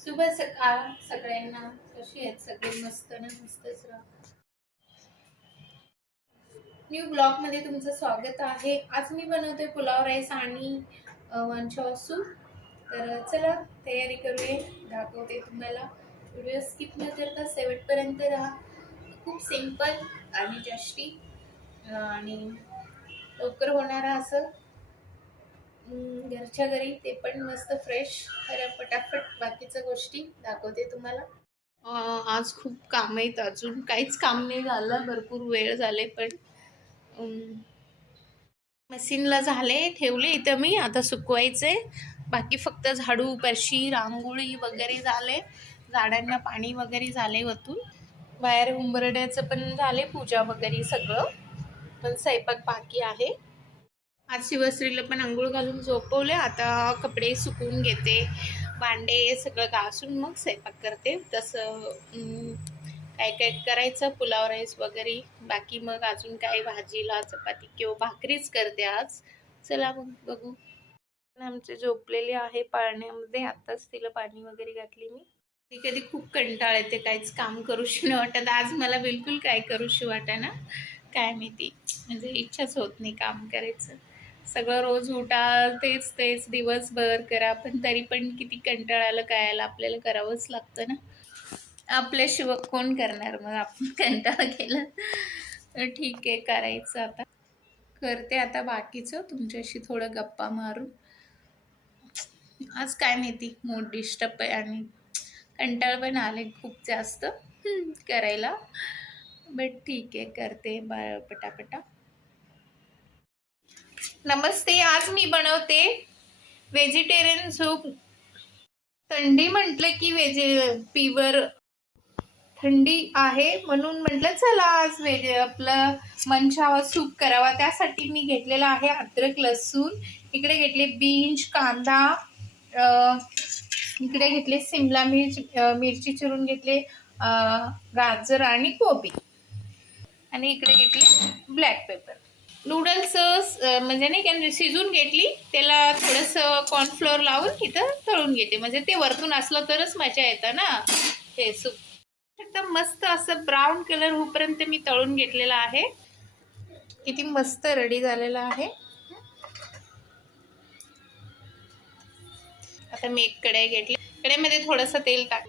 शुभ सकाळ सगळ्यांना. कशी आहेत सगळे? मस्त ना? मस्तच राहा. न्यू ब्लॉग मध्ये तुमचं स्वागत आहे. आज मी बनवते पुलाव राईस आणि मंचाव सूप. तर चला तयारी करूया, दाखवते तुम्हाला. व्हिडिओ स्किप न करता शेवटपर्यंत राहा. खूप सिंपल आणि टेस्टी आणि लवकर होणारा असं घरच्या घरी, ते पण मस्त फ्रेश. तर पटापट बाकीच्या गोष्टी दाखवते तुम्हाला. आज खूप काम आहेत, अजून काहीच काम नाही झालं, भरपूर वेळ झाले. पण मशीनला झाले, ठेवले इथं मी, आता सुकवायचे. बाकी फक्त झाडू, फरशी, रांगोळी वगैरे झाले. झाडांना पाणी वगैरे झाले वतून. बाहेर उंबरड्याचं पण झाले, पूजा वगैरे सगळं. पण स्वयंपाक बाकी आहे. आज शिवश्रीला पण आंघोळ घालून झोपवले. आता कपडे सुकवून घेते, भांडे सगळं घासून मग स्वयंपाक करते. तसं काय काय करायचं, पुलाव राईस वगैरे. बाकी मग अजून काय भाजीला चपाती किंवा भाकरीच करते आज. चला मग बघू. आमचे झोपलेले आहे पाळण्यामध्ये. आताच तिला पाणी वगैरे घातली मी. कधी कधी खूप कंटाळ येते, काहीच काम करूशी नाही वाटत. आज मला बिलकुल काय करूशी वाटेना, काय माहिती. म्हणजे इच्छाच होत नाही काम करायचं. सगळं रोज उठा, तेच तेच दिवसभर करा. पण तरी पण किती कंटाळाला काय आला, आपल्याला करावंच लागतं ना. आपल्याशिवाय कोण करणार मग? आपण कंटाळा केला तर ठीक आहे, करायचं. आता करते. आता बाकीचं तुमच्याशी थोडं गप्पा मारून. आज काय माहिती मूड डिस्टर्ब आहे आणि कंटाळ पण आले खूप जास्त करायला. बट ठीक आहे, करते पटापटा. नमस्ते. आज मी बनवते व्हेजिटेरियन सूप. थंडी म्हटलं की फीवर, थंडी आहे म्हणून म्हटलं चला आज आपलं मंचावा सूप करावा. त्यासाठी मी घेतलेला आहे अद्रक, लसूण. इकडे घेतले बीन्स, कांदा. इकडे घेतले सिमला मिर्च, मिरची चिरून घेतले, गाजर आणि कोबी. आणि इकडे घेतले ब्लॅक पेपर. नूडल्स म्हणजे नाही का, शिजून घेतली, त्याला थोडंसं कॉर्नफ्लोअर लावून इथं तळून घेते. म्हणजे ते वरतून असलं तरच मजा येतं ना हे सूप. एकदम मस्त असं ब्राऊन कलर होईपर्यंत मी तळून घेतलेला आहे. किती मस्त रेडी झालेला आहे. आता मी एक कढई घेतली, कढईमध्ये थोडंसं तेल टाक.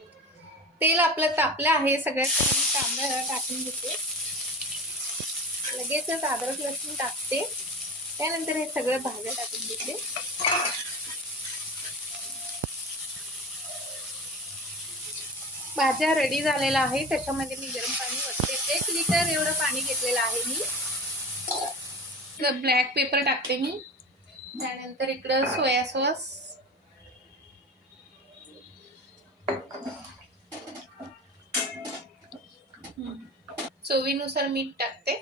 तेल आपलं तापलं आहे. सगळ्यात कांदा टाकून घेते. लगेचच अद्रक लसूण टाकते. त्यानंतर हे सगळं भाज्या टाकून घेते. भाज्या रेडी झालेला आहे. त्याच्यामध्ये मी गरम पाणी ओतते. 1 लिटर एवढं पाणी घेतलेलं आहे मी. ब्लॅक पेपर टाकते मी. त्यानंतर इकडं सोया सॉस, चवीनुसार मीठ टाकते.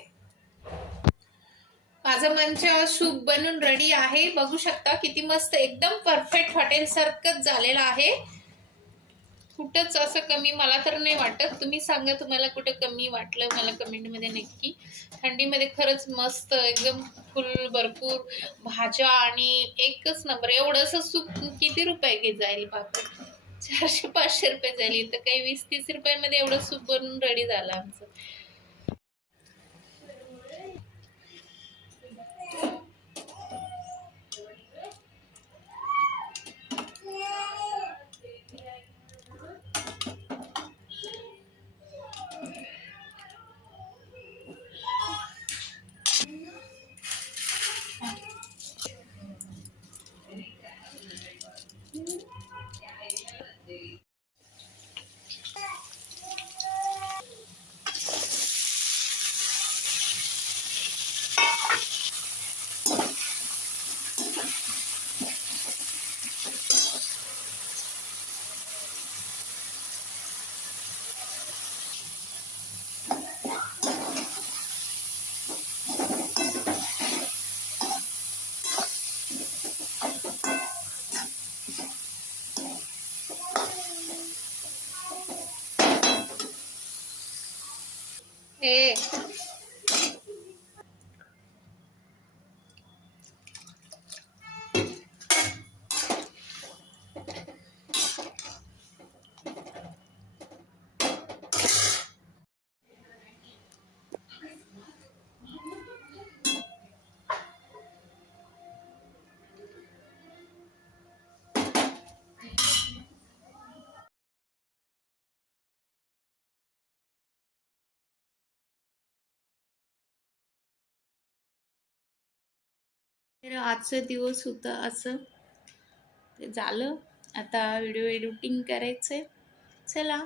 माझं मंचाव सूप बनून रेडी आहे. बघू शकता किती मस्त, एकदम परफेक्ट हॉटेल सारखंच झालेलं आहे. कुठंच असं कमी मला तर नाही वाटत. तुम्ही सांगा तुम्हाला कुठं कमी वाटलं मला कमेंटमध्ये नक्की. थंडीमध्ये खरंच मस्त, एकदम फुल भरपूर भाज्या आणि एकच नंबर. एवढंसं सूप किती रुपये घेत जाईल बापा? 400-500 रुपये जाईल. तर काही 20-30 रुपयामध्ये एवढं सूप बनून रेडी झालं आमचं. ए तर आजचा दिवस होता असं, ते झालं. आता व्हिडिओ एडिटिंग करायचं आहे. चला,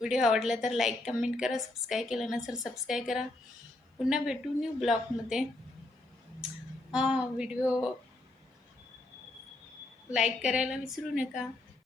व्हिडिओ आवडला तर लाईक कमेंट करा, सबस्क्राईब केलं नसेल सबस्क्राईब करा. पुन्हा भेटू न्यू ब्लॉगमध्ये. व्हिडिओ लाईक करायला विसरू नका.